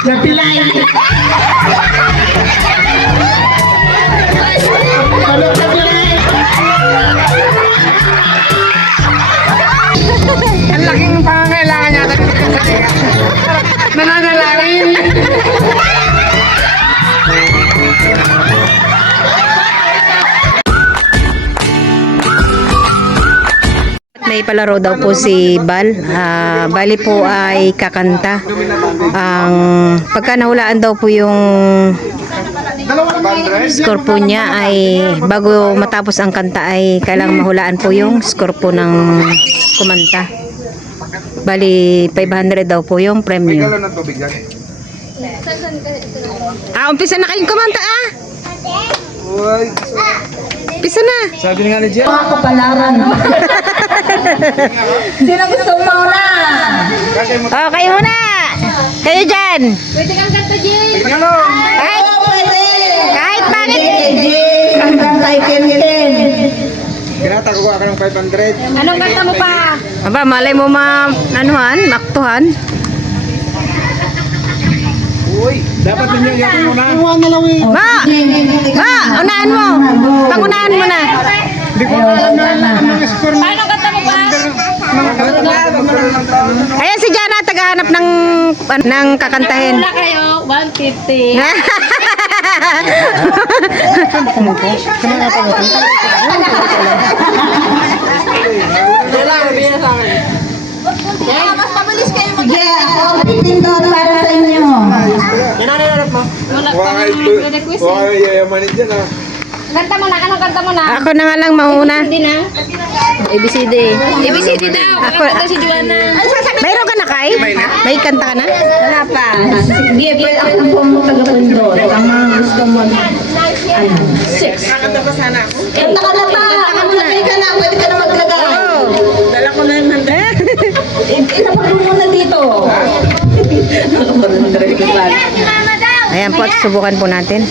Napilay. Balot na pilay. Ang laking pangangailangan niya dito sa tiga. Nananalangin. May palaro daw po si Bal. Bali po ay kakanta. Ang pagka nahulaan daw po yung score po niya ay bago matapos ang kanta ay kailangang mahulaan po yung score po ng kumanta. Bali 500 daw po yung premium. Umpisa na kayong kumanta Umpisa na. Sabi nga ni Jen. Mga kapalaran. Sino gusto mauna? Kayo muna. Kayo dyan. Pwede kang kanta, Jay. Kahit, Pwede. kahit bakit. Hanggang kay Ken. Ginata ko ka ng 500. Anong kanta mo pa? Aba, malay mo maktuhan. Uy, dapat ninyo yakong muna. Ma! Unahan mo. Pangunahan mo na. Hindi ko alam na ang score mo. Anong kanta mo pa? Ayan si Jana, tagahanap ng kakantahin. Wala kayo, 150. Mas mabilis kayo mag- Sige, ako $15 para sa inyo. Wala pa nga request. Yayamanin dyan Kanta mo na, anong kanta mo na? Ako na nga lang mauna. Hindi na. ABCD. ABCD daw. Kakanta si Joanna. Mayroon ka na, Kai? May kanta ka na? Wala pa. Hindi, pwede ako po taga-pundot. Ang mga gusto mo. Kakanta pa sana ako. Kanta ka na ba? Maglagay ka na. Pwede ka na maglagay. Dala ko na yung handa. Ilapag mo muna dito. Ayan po, at subukan po natin.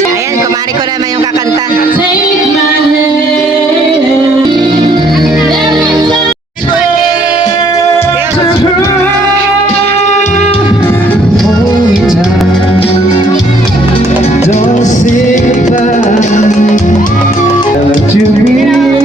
Ayan, kumari ko naman yung kakanta. Don't say goodbye to me.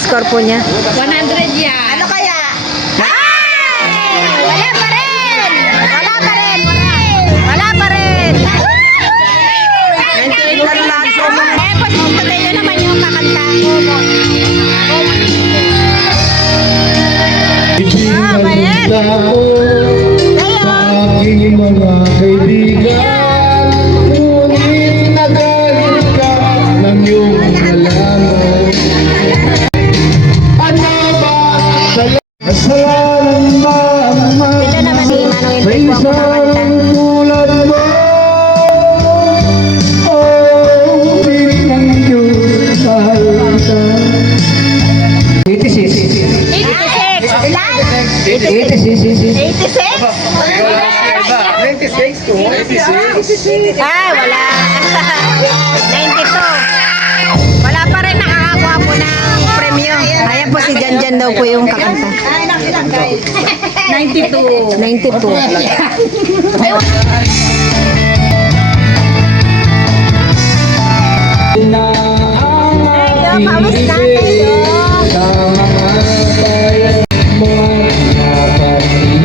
score po niya. 100 yan. Ano kaya? Wala pa rin! Wala pa rin! Wala pa rin! Eh, patay nyo naman yung kakanta. Bayet! Sa aking mga kaibigan, ngunit nagalit ka ng iyong alam. Ano ba kasalanan ba ang Ito naman si Manong may Enrique po ang kakanta. isang tulad mo? Oh, di ng Diyos mahal ka. 86. 86? Ay, wala. 92. Wala pa rin nakakakuha po ng premyo. Ayan po si Janjan daw po yung kakanta. 92. 92. Tayo, pawis na tayo. Sa mga bayan mo napatid,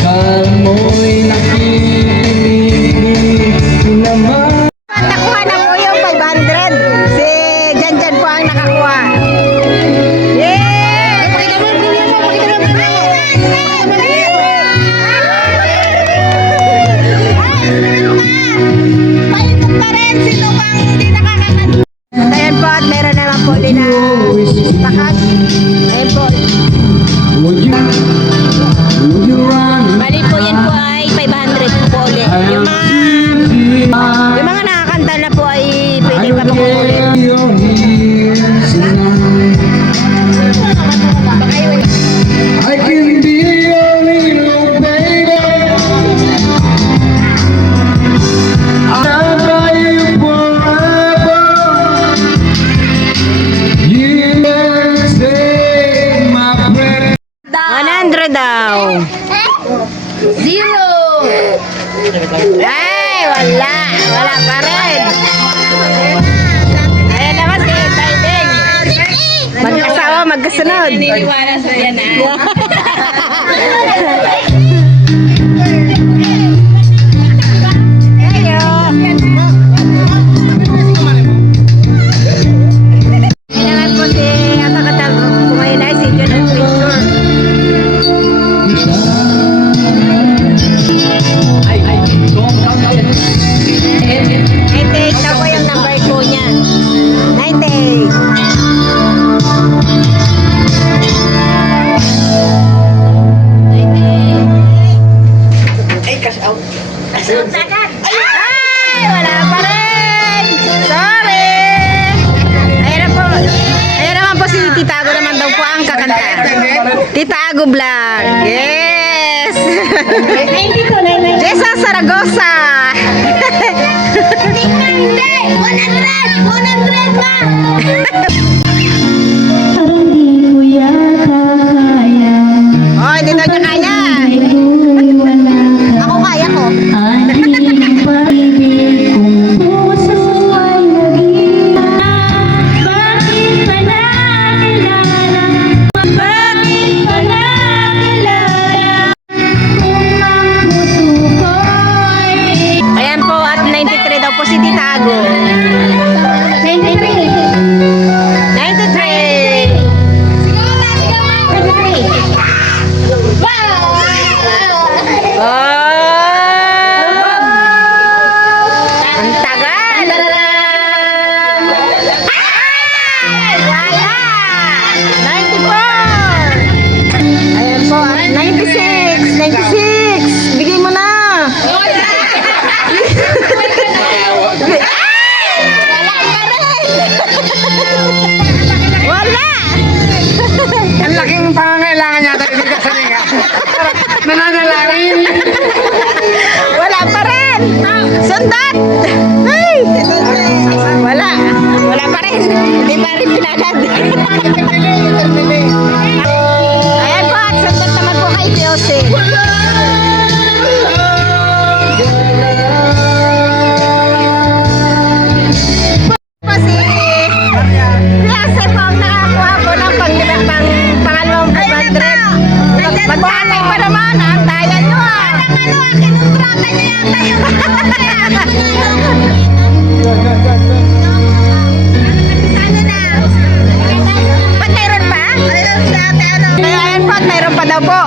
kamo'y nakikinig naman. Nakuha na po yung 500. Si Janjan po ang nakakuha. Yay! Ayan po at meron naman po din na takat. Ayan po. Would you run? Bali po yan po ay 500 po ulit. Yung mga nakakanta na po ay pwede pa po ulit. Your ears tonight. I can be your little baby. I'll buy you forever. You can save my breath. 100 daw. Zero. Ay, wala. Wala pa rin. Ayan naman si Baiding. Magkasawa, magkasunod. Naniniwala sa yan Ayan naman po si Atakatang kumain ay si John at Victor. Ninety-eight na po yung number 2 niya. 98. Ay, wala pa rin. Sorry. Ayan naman po si Tita Ago naman daw po ang kakanta. Tita Ago Vlog. Yes. Jessa Saragosa. 100 pa! Oh, hindi daw niya kaya. Ako kaya ko. Ayan po at 93 daw po si Tita Ago. 93. Ang tagal. Ay, wala. 94. Ayan po, 96. 96. Bigay mo na. Wala. Ang laking pangangailangan niya dito sa kasalinga. Nananalangin. Wala pa rin. Sundat. Ay. Wala. Wala pa rin. Hindi pa rin pinagad. Ayan po at sundat naman po kay Jose. Po si daw po.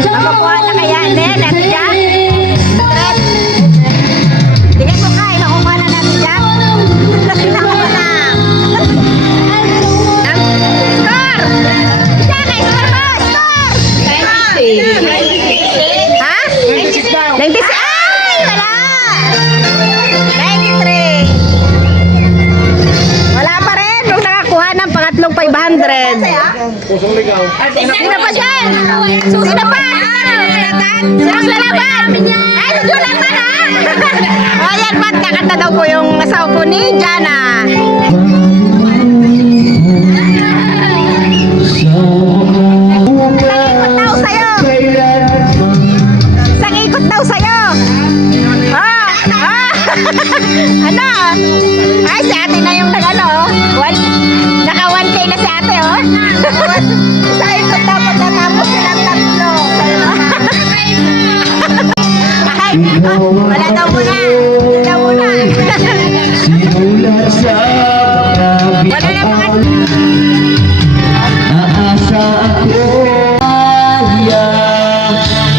So, at makukuha na kaya din, natin dyan. Tingin mo ka, makukuha na natin dyan. Nakuha na. Score! Isa kay score mo, score! Ha? 96. Ay, wala! 93. Wala pa rin. Nung nakakuha ng pangatlong 500. Sino pa dyan? Sino pa? Sinang lalaban? Ay, si Jonathan ha? O, yan ba't kakanta daw po yung asawa po ni Jana? Isang ikot daw sa'yo. Ano? Ay, si ate na yung nag-ano. Naka 1K na si ate, oh. Sa ikot dapat natapos silang tatlo. Ay, wala daw muna. Wala daw muna. Simulat sa Wala na mga... Aasa ako kaya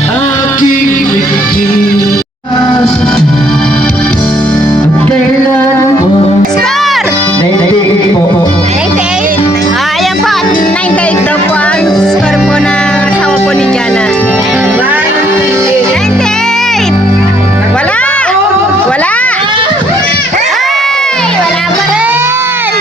aking ikilas at kailan mo Score! naitigil po 98. Ayan po, 98 daw po ang score po ng asawa po ni Jana. 98! Wala! Wala! Ay! Wala pa rin!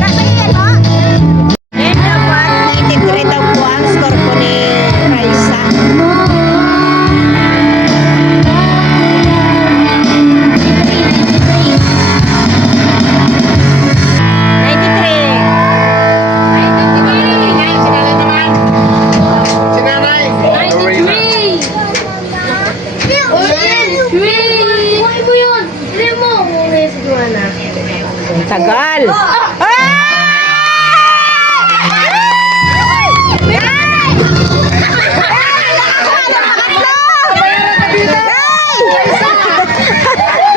Nakailan po? Ayan daw po, 93 daw po ang score po ni Raisa. Tagal.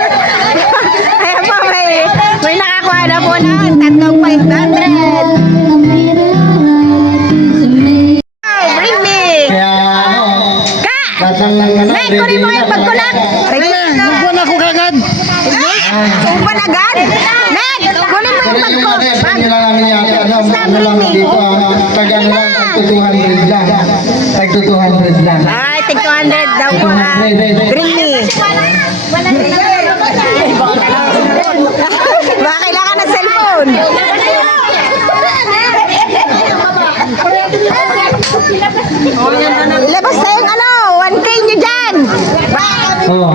Ayan po, may nakakuha na po ng tatlong 500. Oh, bring me. kaya ano Ka! batang lang ano Nay, kunin mo yung pagkulat. Nagbuwan ako kagad. Upan agad. Nay, kunin mo yung Pero yung ano, pagkulat. pwede lang namin yan, ano lang dito tag ano lang, tag 200 lang. Tag 200 lang. Ay, tig 200 daw po ha. Bring me. Baka kailangan ng cellphone. Ilabas na yung ano, 1K nyo dyan. Oh,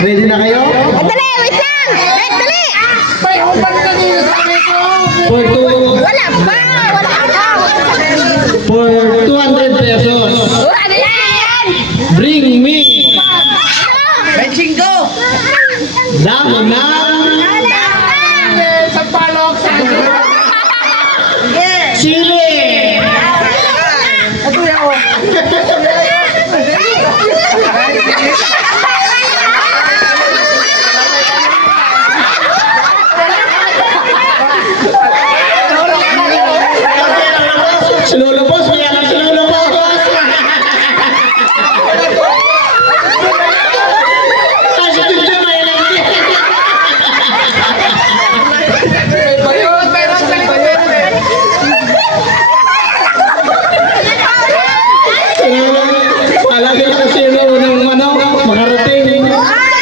ready na kayo? Dali, wait lang. Wait, dali. For Wala pa. Wala pa. for 200 pesos. Ano yan? Bring me. Damo na. Chile. Sinulupos, may alam sinulupos. Kasi dito may alam din. Palagi na kasi ng ano, makarating. Ay!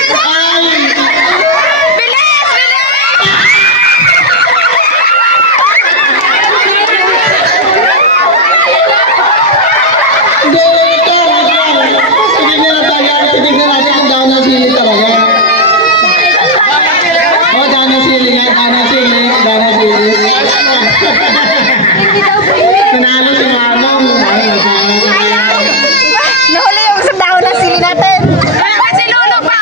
Hindi, ito. Titignan na tayo. Titignan natin kung daw na sili talaga. Oh, daw na sili nga. Daw na sili. Daw na sili. Nanalo si Mamang. Nahuli yung sa daon na sili natin. Si Lolo pa.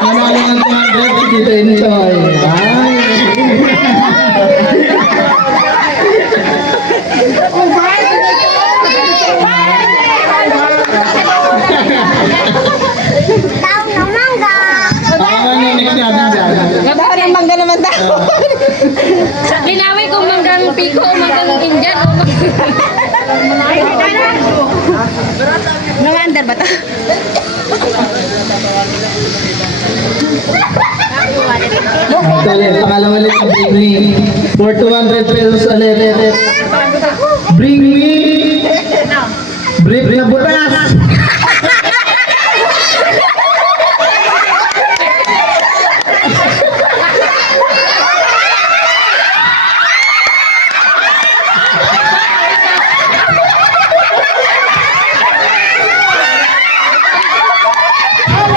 Nanalo ng 200 si Tito Enjoy. Ay! Binawi kung manggang piko o manggang Indian o No wonder ba ito? Ito ulit, pangalawa ulit ang bring me. For 200 pesos ulit. Bring me. Brief na butas.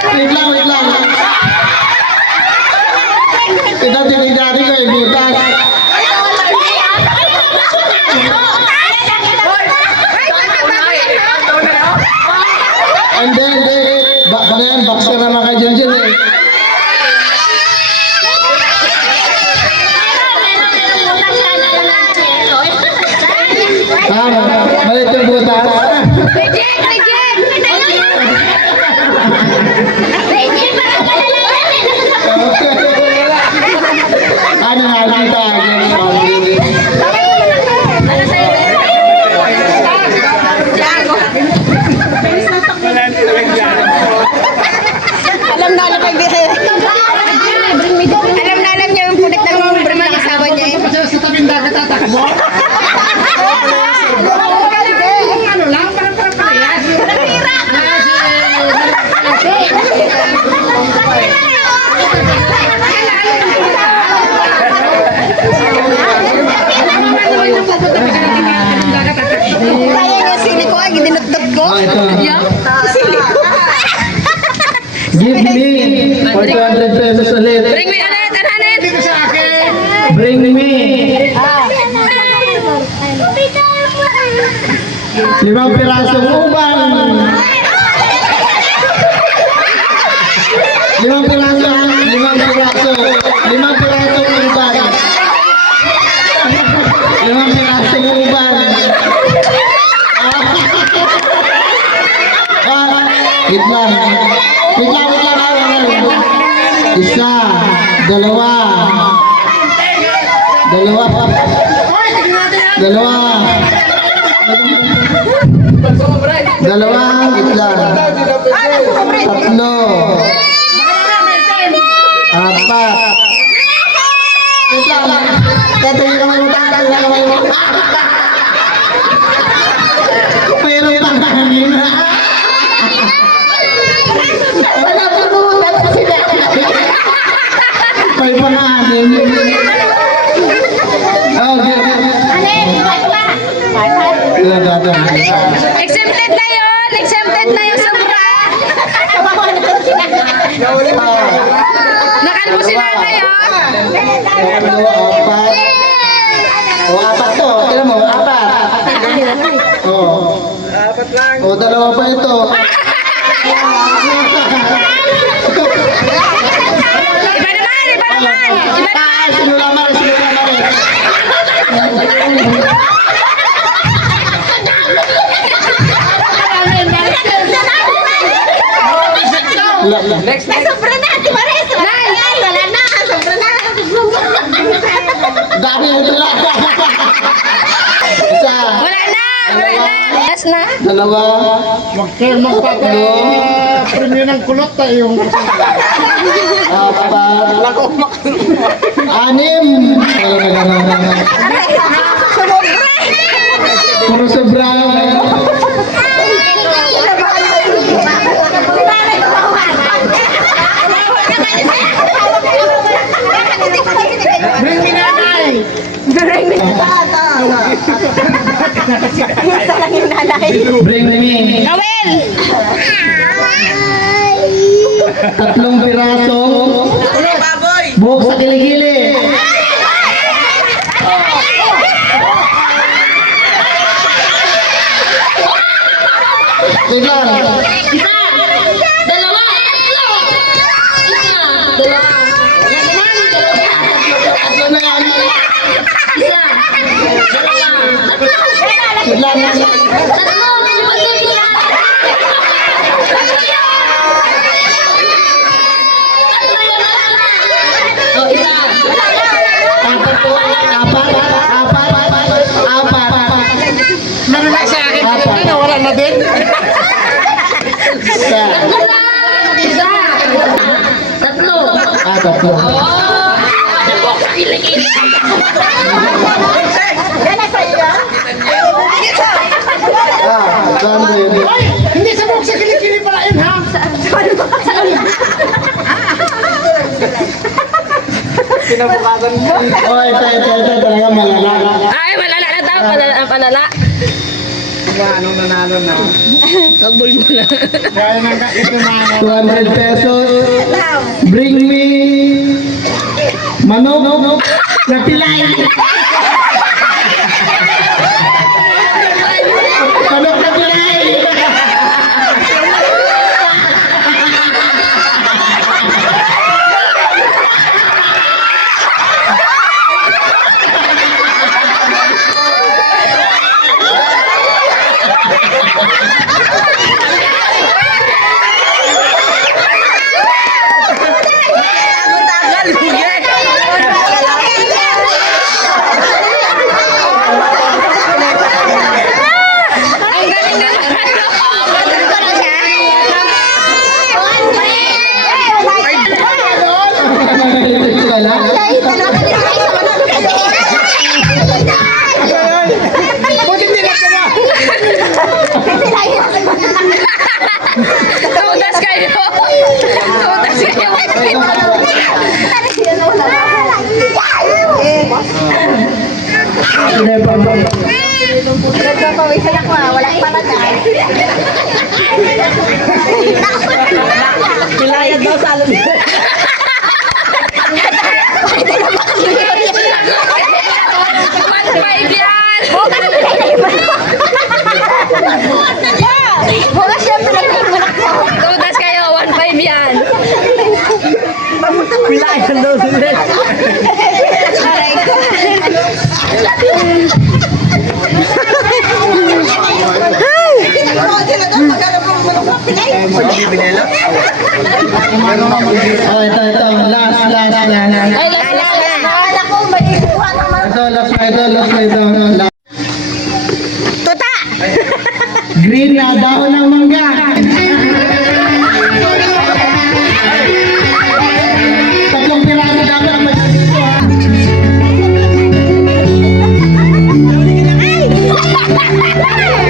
Wait lang. Ito tinigari ko yung butas. And then, baka yan, boxer naman kayo dyan eh. Malit yung butas. Ano nakita? Alam na alam niya yung punit ng brim ng asawa niya eh. Sa tabing dagat tatakbo. Ano lang, parang parehas. Kaya niya sili ko ay gidinutot ko. Ito. Sili ko. Give me for 200 pesos ulit. Bring me ulit, ananin. Dito sa akin. Bring me. 5 pirasong uban. 5 piraso. 5 pirasong uban. 5 pirasong uban. Wait lang. Isa, dalawa. Wait lang. Tatlo. 4. Wait lang. Tatayin ka mo. Pero pang hangin na. Wala po buhulat kasi na. May pang-anin. Okay. Exempted na yun. Exempted na yung sobra. Nakalmo si nanay, oh. 4. Apat to. Tignan mo, 4. Apat lang. Dalawa pa ito. Iba naman. Sinula mali. Next. Sobra na, di ba rin? Wala na, sobra na. Dami ito lang. Isa. Wala na. Last na. Dalawa. Magpapa-premium ng kulot tayo. 4. 6. Puro sobra. Bring me nanay. Bring me. Noel. 3 pirasong buhok sa kiligili. Wait lang. Dalawa. Tatlo na yan. Wait lang. Apat po. 4. Isa. Tatlo. Tatlo. Ah, 200. Hindi sa buhok sa kilikili pala yun, ha? Kinabukasan mo. Oh, ito talaga malala. Ay, malala na daw. Palala. Anong nanalo na? Kagbul mo na. Kaya nang ito na 200 pesos. Bring me manok na pilay. Manok na pilay. Wala. Buti hindi lang ka na. Tutas kayo. Tutas kayo. Hindi pa. Nagpapawisan ako ah, walang pamatay. Pilayad daw sa alon. Bukas yung pinag-iimunak mo. Tutas kayo. 1.5 yan. Pilayad daw sa alon. Aray ko. Oh, ito. Last. Ay, lala. Akala ko may ikuha naman. Ito, last na ito. Tuta! Green na dahon ng mangga. Tatlong piraso dapat ang dito ha. Ay!